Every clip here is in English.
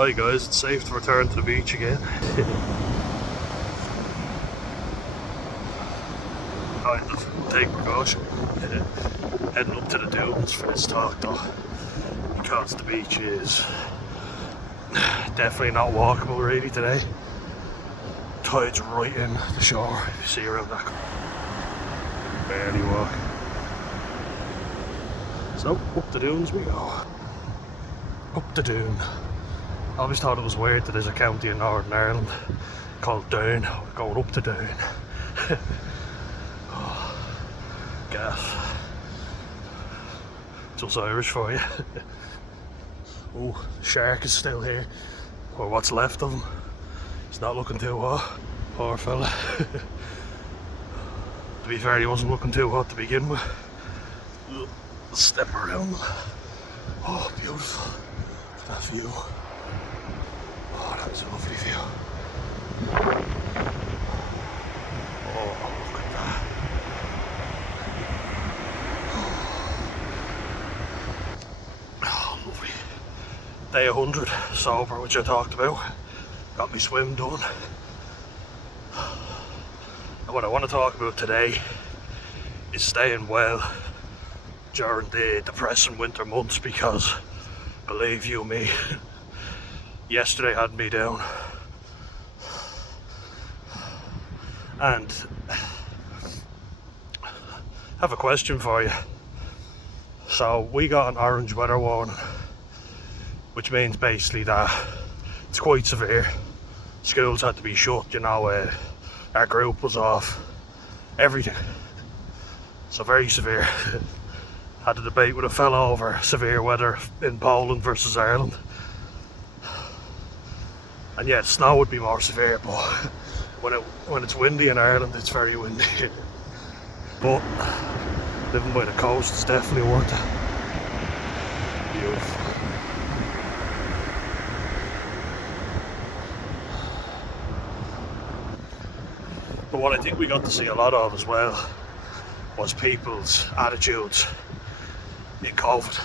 Hi guys, it's safe to return to the beach again. Kind of take precaution. Heading up to the dunes for this talk though, because the beach is definitely not walkable really today. Tide's right in the shore, if you see around that. Barely walk. So, up the dunes we go. Up the dune. I always thought it was weird that there's a county in Northern Ireland called Down. We're going up to Down. Oh, gas. It's us Irish for you. Oh, the shark is still here. Or what's left of him. He's not looking too hot. Poor fella. To be fair, he wasn't looking too hot to begin with. Step around. Oh, beautiful. That view. Oh, that was a lovely view. Oh, look at that. Oh, lovely. Day 100 sober, which I talked about. Got me swim done. And what I want to talk about today is staying well during the depressing winter months, because believe you me, yesterday had me down. And I have a question for you. So we got an orange weather warning, which means basically that it's quite severe. Schools had to be shut, you know, our group was off, everything. So very severe. Had a debate with a fella over severe weather in Poland versus Ireland. And yeah, snow would be more severe, but when it's windy in Ireland, it's very windy. But living by the coast is definitely worth it. Beautiful. But what I think we got to see a lot of as well was people's attitudes in COVID.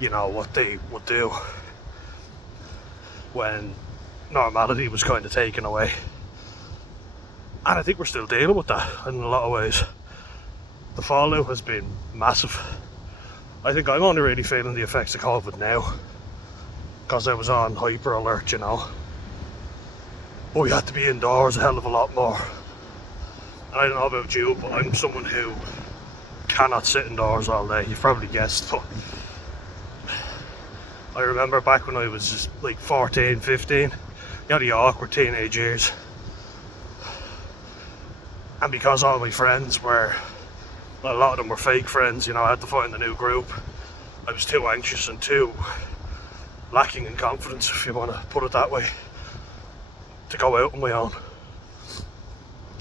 You know, what they would do when normality was kind of taken away. And I think we're still dealing with that in a lot of ways. The fallout has been massive. I think I'm only really feeling the effects of COVID now because I was on hyper alert, you know. But we had to be indoors a hell of a lot more. And I don't know about you, but I'm someone who cannot sit indoors all day. You've probably guessed, but I remember back when I was just like 14, 15, you know, the awkward teenage years. And because all my friends were, well, a lot of them were fake friends, you know, I had to find a new group. I was too anxious and too lacking in confidence, if you want to put it that way, to go out on my own.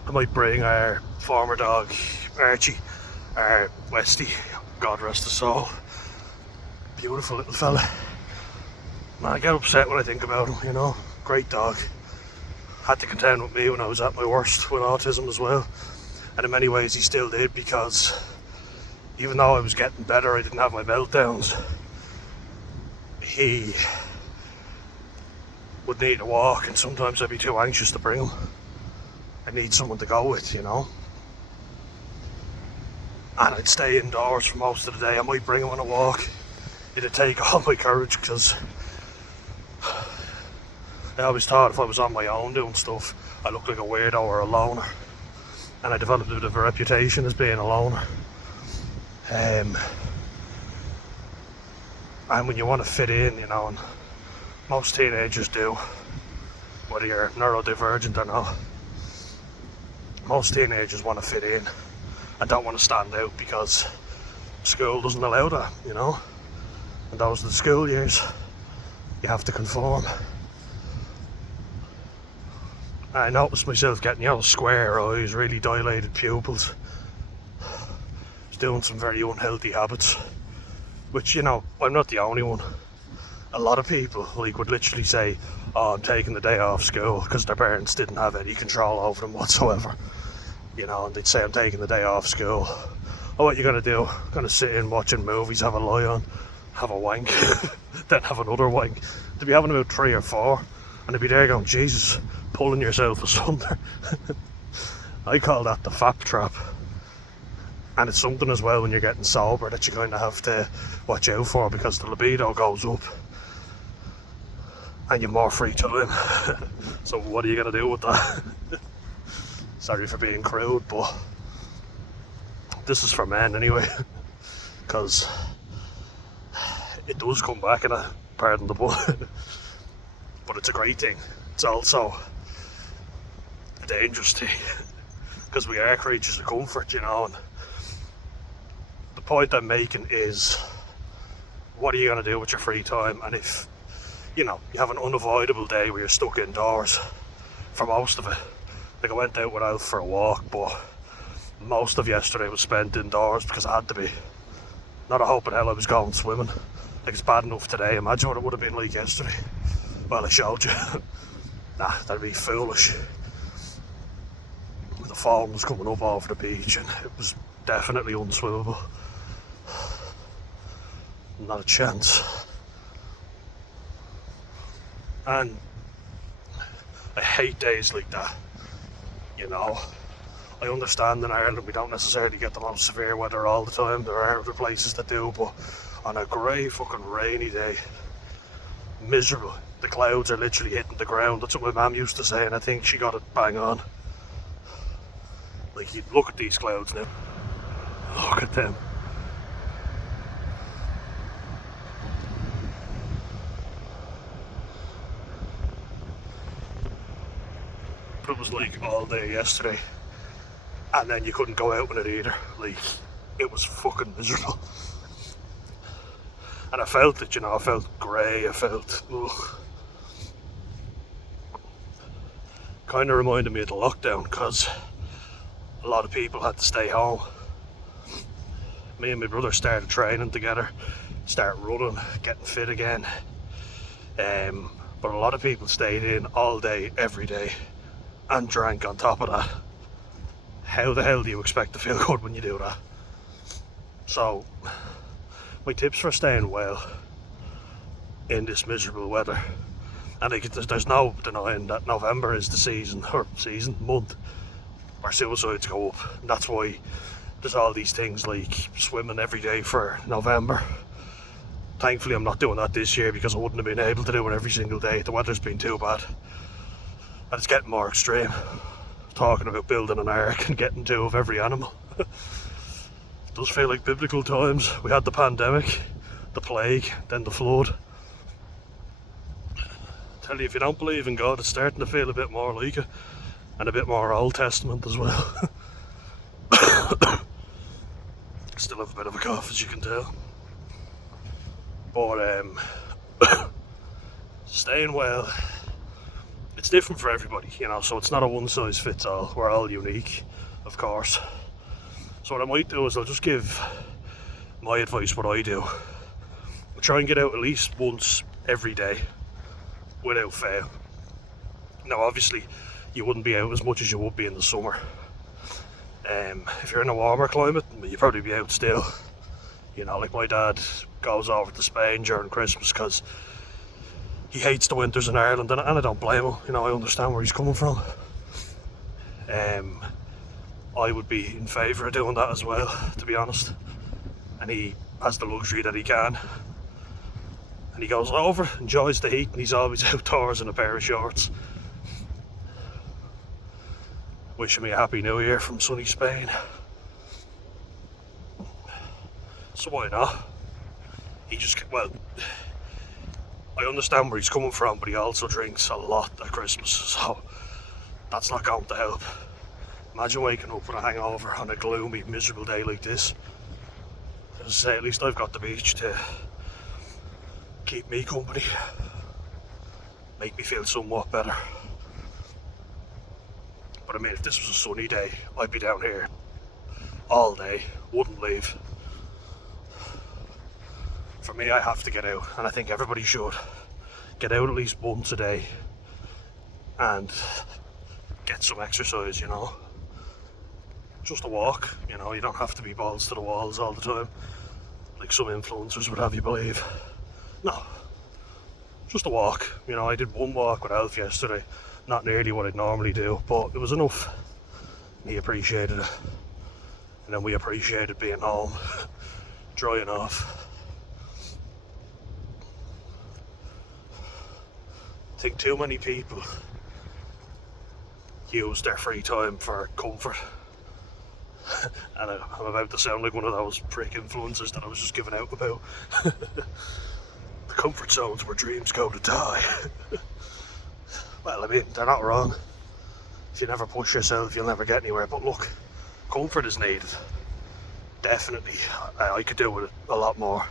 I might bring our former dog, Archie, our Westie, God rest his soul. Beautiful little fella. Man, I get upset when I think about him, you know. Great dog. Had to contend with me when I was at my worst with autism as well. And in many ways he still did, because even though I was getting better, I didn't have my meltdowns. He would need a walk, and sometimes I'd be too anxious to bring him. I need someone to go with, you know. And I'd stay indoors for most of the day. I might bring him on a walk. It'd take all my courage, because I always thought if I was on my own doing stuff, I looked like a weirdo or a loner. And I developed a bit of a reputation as being a loner. And when you want to fit in, you know, and most teenagers do, whether you're neurodivergent or not, most teenagers want to fit in and don't want to stand out because school doesn't allow that, you know. And those are the school years. You have to conform. I noticed myself getting, you know, square eyes, really dilated pupils. Was doing some very unhealthy habits, which, you know, I'm not the only one. A lot of people like would literally say, oh, I'm taking the day off school, because their parents didn't have any control over them whatsoever. You know, and they'd say, I'm taking the day off school. Oh, what are you going to do? I'm going to sit in watching movies, have a lie on, have a wank, then have another wank, to be having about 3 or 4, and to be there going, Jesus, pulling yourself asunder. I call that the fap trap. And it's something as well when you're getting sober that you kind of have to watch out for, because the libido goes up and you're more free time. So what are you going to do with that? Sorry for being crude, but this is for men anyway, because it does come back in a, pardon the pun, but it's a great thing. It's also a dangerous thing, because we are creatures of comfort, you know. And the point I'm making is, what are you going to do with your free time? And if, you know, you have an unavoidable day where you're stuck indoors for most of it. Like, I went out with Alf for a walk, but most of yesterday was spent indoors because I had to be. Not a hope in hell I was going swimming. Like, it's bad enough today. Imagine what it would have been like yesterday. Well, I showed you. Nah, that'd be foolish. The foam was coming up over the beach and it was definitely unswimmable. Not a chance. And I hate days like that, you know. I understand in Ireland we don't necessarily get the most severe weather all the time. There are other places that do, but on a grey fucking rainy day, miserable. The clouds are literally hitting the ground. That's what my mum used to say, and I think she got it bang on. Like, you look at these clouds now. Look at them. It was like all day yesterday, and then you couldn't go out in it either. Like, it was fucking miserable. And I felt it, you know, I felt grey, I felt, ugh. Kind of reminded me of the lockdown, because a lot of people had to stay home. Me and my brother started training together, started running, getting fit again. But a lot of people stayed in all day, every day, and drank on top of that. How the hell do you expect to feel good when you do that? So, my tips for staying well in this miserable weather, and there's no denying that November is the month where suicides go up, and that's why there's all these things like swimming every day for November. Thankfully I'm not doing that this year, because I wouldn't have been able to do it every single day. The weather's been too bad, and it's getting more extreme. Talking about building an ark and getting 2 of every animal. It does feel like biblical times. We had the pandemic, the plague, then the flood. Tell you, if you don't believe in God, it's starting to feel a bit more like it, and a bit more Old Testament as well. Still have a bit of a cough, as you can tell. But staying well, it's different for everybody, you know, so it's not a one size fits all. We're all unique, of course. So what I might do is I'll just give my advice, what I do. I try and get out at least once every day, without fail. Now obviously you wouldn't be out as much as you would be in the summer. If you're in a warmer climate, you'd probably be out still. You know, like my dad goes over to Spain during Christmas because he hates the winters in Ireland, and I don't blame him. You know, I understand where he's coming from. I would be in favour of doing that as well, to be honest. And he has the luxury that he can. And he goes over, enjoys the heat, and he's always outdoors in a pair of shorts. Wishing me a happy new year from sunny Spain. So why not? Well, I understand where he's coming from, but he also drinks a lot at Christmas, so that's not going to help. Imagine waking up with a hangover on a gloomy, miserable day like this. As I say, at least I've got the beach to keep me company, make me feel somewhat better. But I mean, if this was a sunny day, I'd be down here all day, wouldn't leave. For me, I have to get out, and I think everybody should. Get out at least once a day and get some exercise, you know. Just a walk, you know, you don't have to be balls to the walls all the time, like some influencers would have you believe. No, just a walk. You know, I did one walk with Alf yesterday, not nearly what I'd normally do, but it was enough. He appreciated it, and then we appreciated being home, drying off. I think too many people use their free time for comfort. And I'm about to sound like one of those prick influencers that I was just giving out about. The comfort zones where dreams go to die. Well, I mean, they're not wrong. If you never push yourself, you'll never get anywhere. But look, comfort is needed. Definitely. I could do with it a lot more.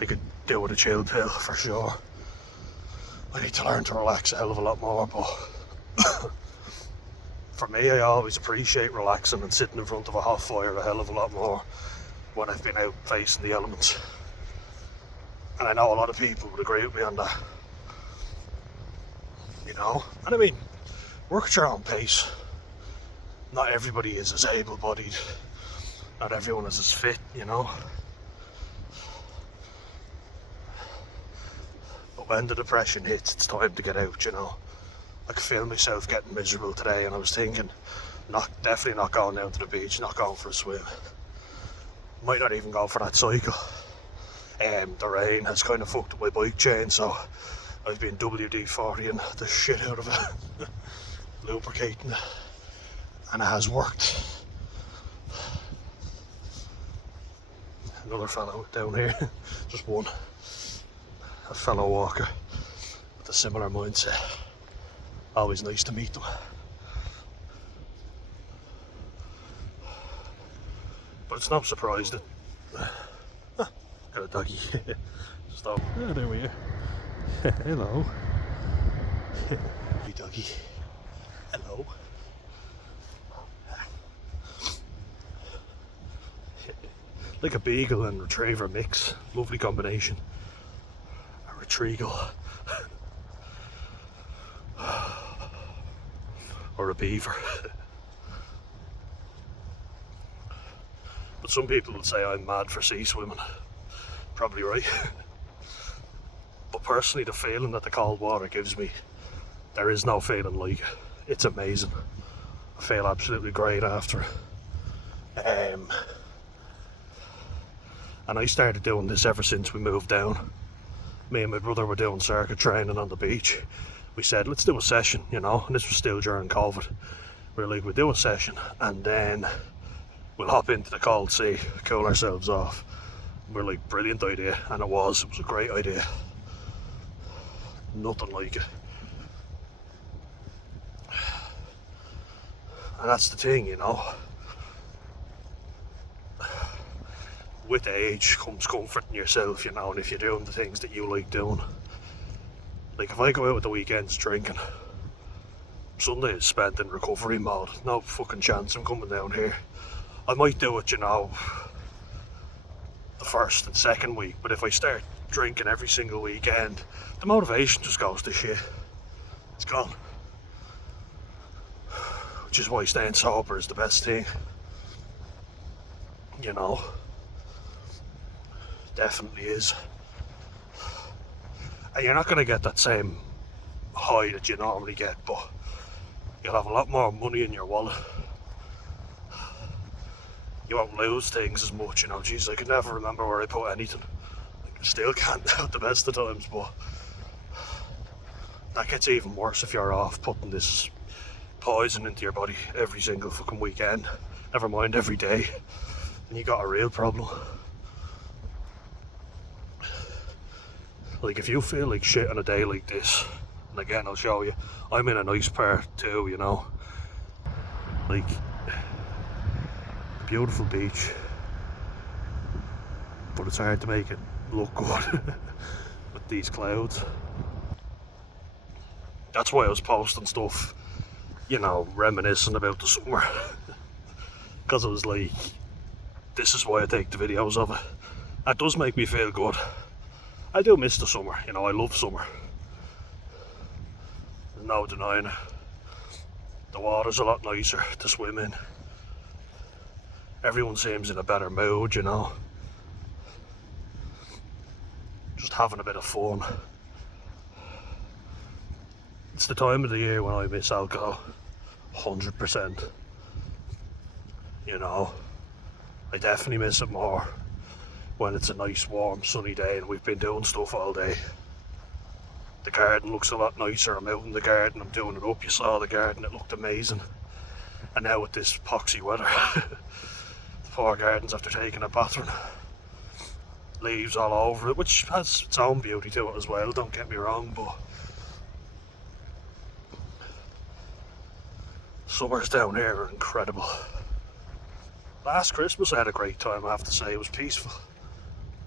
I could do with a chill pill for sure. I need to learn to relax a hell of a lot more, but for me, I always appreciate relaxing and sitting in front of a hot fire a hell of a lot more when I've been out facing the elements. And I know a lot of people would agree with me on that. You know? And I mean, work at your own pace. Not everybody is as able-bodied. Not everyone is as fit, you know? But when the depression hits, it's time to get out, you know? I could feel myself getting miserable today, and I was thinking, definitely not going down to the beach, not going for a swim. Might not even go for that cycle. The rain has kind of fucked up my bike chain, so I've been WD-40ing the shit out of it, lubricating it, and it has worked. Another fellow down here, just one, a fellow walker with a similar mindset. Always nice to meet them. But it's no surprise that got a doggy. Stop. Oh, there we are. Hello. Hey doggy. Hello. Like a beagle and retriever mix. Lovely combination. A retrieval. Or a beaver. But some people would say I'm mad for sea swimming. Probably right. But personally, the feeling that the cold water gives me, there is no feeling like it. It's amazing. I feel absolutely great after it. And I started doing this ever since we moved down. Me and my brother were doing circuit training on the beach. We said, let's do a session, you know, and this was still during COVID. We were like, we'll do a session and then we'll hop into the cold sea, cool ourselves off. We're like, brilliant idea, and it was a great idea. Nothing like it. And that's the thing, you know. With age comes comfort in yourself, you know, and if you're doing the things that you like doing. Like if I go out at the weekends drinking, Sunday is spent in recovery mode. No fucking chance I'm coming down here. I might do it, you know, the first and second week, but if I start drinking every single weekend, the motivation just goes to shit. It's gone. Which is why staying sober is the best thing. You know. Definitely is. And you're not going to get that same high that you normally get, but you'll have a lot more money in your wallet. You won't lose things as much, you know. Jeez, I can never remember where I put anything. I still can't at the best of times, but that gets even worse if you're off putting this poison into your body every single fucking weekend. Never mind every day. And you got a real problem. Like if you feel like shit on a day like this, and again I'll show you, I'm in a nice part too, you know. Like, beautiful beach, but it's hard to make it look good with these clouds. That's why I was posting stuff, you know, reminiscing about the summer. Because I was like, this is why I take the videos of it. That does make me feel good. I do miss the summer, you know, I love summer. There's no denying it. The water's a lot nicer to swim in. Everyone seems in a better mood, you know. Just having a bit of fun. it's the time of the year when I miss alcohol, 100%. You know, I definitely miss it more when it's a nice warm sunny day and we've been doing stuff all day. The garden looks a lot nicer. I'm out in the garden, I'm doing it up. You saw the garden, it looked amazing. And now with this poxy weather, the poor garden's after taking a battering. Leaves all over it, which has its own beauty to it as well, don't get me wrong, but summers down here are incredible. Last Christmas I had a great time, I have to say. It was peaceful.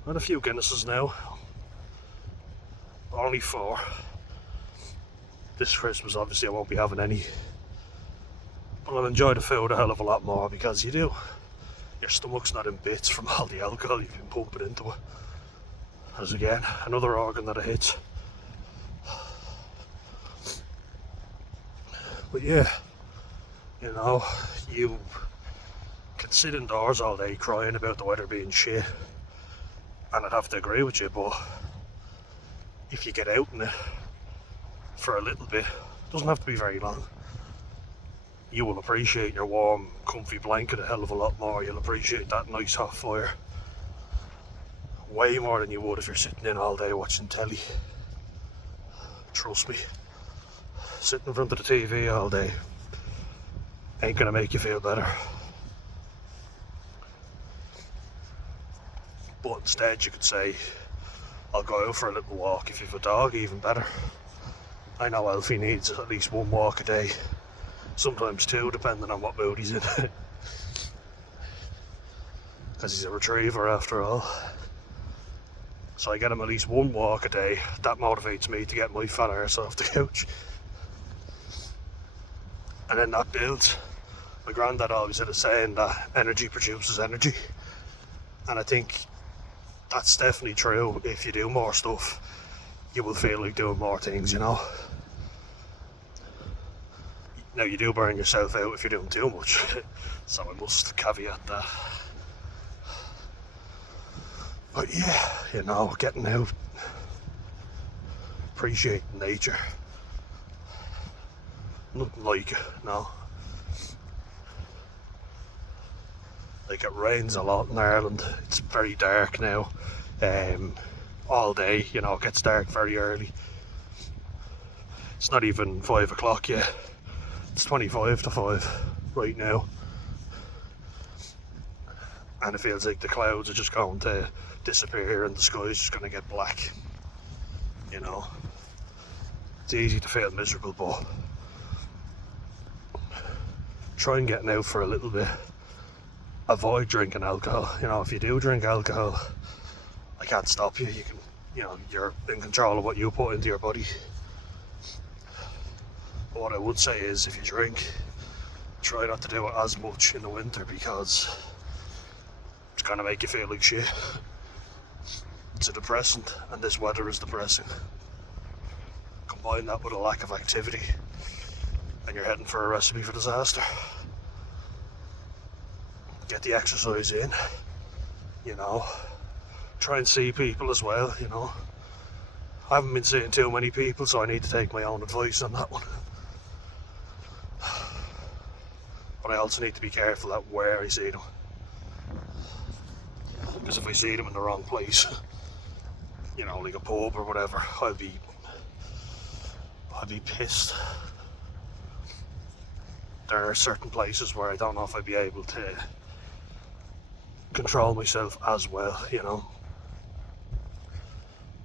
I had a few Guinnesses now. Only 4. This Christmas obviously I won't be having any. But I'll enjoy the food a hell of a lot more because you do. Your stomach's not in bits from all the alcohol you've been pumping into it. As again, another organ that it hits. But yeah, you know, you can sit indoors all day crying about the weather being shit, and I'd have to agree with you, but if you get out in it for a little bit, it doesn't have to be very long, you will appreciate your warm, comfy blanket a hell of a lot more. You'll appreciate that nice hot fire way more than you would if you're sitting in all day watching telly. Trust me, sitting in front of the TV all day ain't gonna make you feel better. But instead you could say, I'll go out for a little walk. If you've a dog, even better. I know Alfie needs at least 1 walk a day, sometimes 2 depending on what mood he's in. Because he's a retriever after all. So I get him at least 1 walk a day. That motivates me to get my fat arse off the couch. And then that builds. My granddad always had a saying that energy produces energy. And I think that's definitely true. If you do more stuff, you will feel like doing more things, you know. Now you do burn yourself out if you're doing too much. So I must caveat that. But yeah, you know, getting out, appreciating nature. Nothing like it, no. Like, it rains a lot in Ireland. It's very dark now, all day, you know, it gets dark very early. It's not even 5 o'clock yet. It's 25 to 5 right now. And it feels like the clouds are just going to disappear and the sky's just going to get black. You know, it's easy to feel miserable, but try and getting out for a little bit. Avoid drinking alcohol. You know, if you do drink alcohol, I can't stop you. You can, you know, you're in control of what you put into your body. But what I would say is, if you drink, try not to do it as much in the winter because it's going to make you feel like shit. It's a depressant, and this weather is depressing. Combine that with a lack of activity, and you're heading for a recipe for disaster. Get the exercise in, you know. Try and see people as well, you know. I haven't been seeing too many people, so I need to take my own advice on that one. But I also need to be careful at where I see them. Because if I see them in the wrong place, you know, like a pub or whatever, I'll be pissed. There are certain places where I don't know if I'd be able to control myself as well, you know.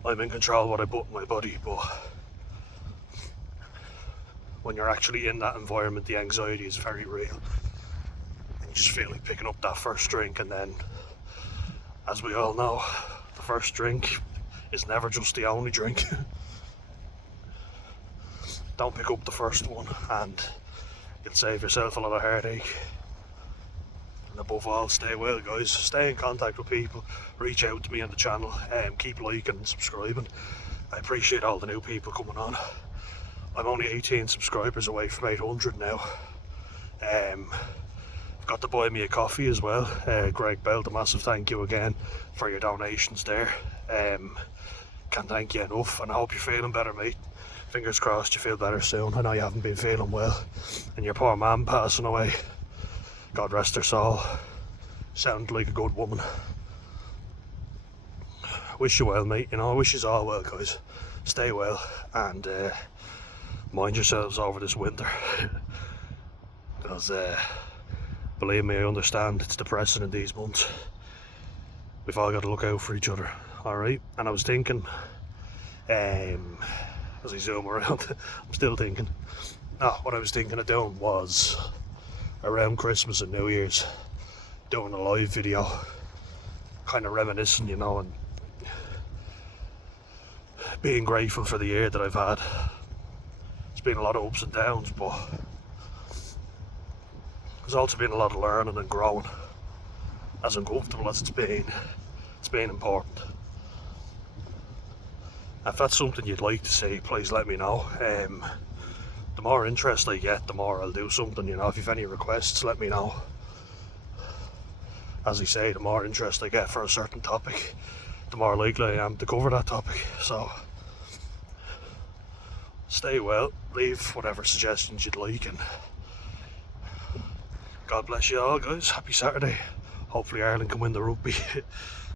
I'm in control of what I put in my body, but when you're actually in that environment, the anxiety is very real. And you just feel like picking up that first drink, and then, as we all know, the first drink is never just the only drink. Don't pick up the first one, and you'll save yourself a lot of heartache. And above all, stay well, guys. Stay in contact with people. Reach out to me on the channel. Keep liking and subscribing. I appreciate all the new people coming on. I'm only 18 subscribers away from 800 now. I've got to buy me a coffee as well. Greg Bell, a massive thank you again for your donations there. Can't thank you enough, and I hope you're feeling better, mate. fingers crossed you feel better soon. I know you haven't been feeling well, and your poor mum passing away, God rest her soul, sounded like a good woman. Wish you well, mate, you know, I wish you all well, guys. Stay well, and mind yourselves over this winter, because believe me, I understand it's depressing in these months. We've all got to look out for each other, alright? And I was thinking, as I zoom around, I'm still thinking, what I was thinking of doing was, around Christmas and New Year's, doing a live video, kind of reminiscing, you know, and being grateful for the year that I've had. It's been a lot of ups and downs, but there's also been a lot of learning and growing. As uncomfortable as it's been important. If that's something you'd like to see, please let me know. The more interest I get, the more I'll do something, you know. If you've any requests, let me know. As I say, the more interest I get for a certain topic, the more likely I am to cover that topic. So stay well, leave whatever suggestions you'd like, and God bless you all, guys. Happy Saturday. Hopefully Ireland can win the rugby.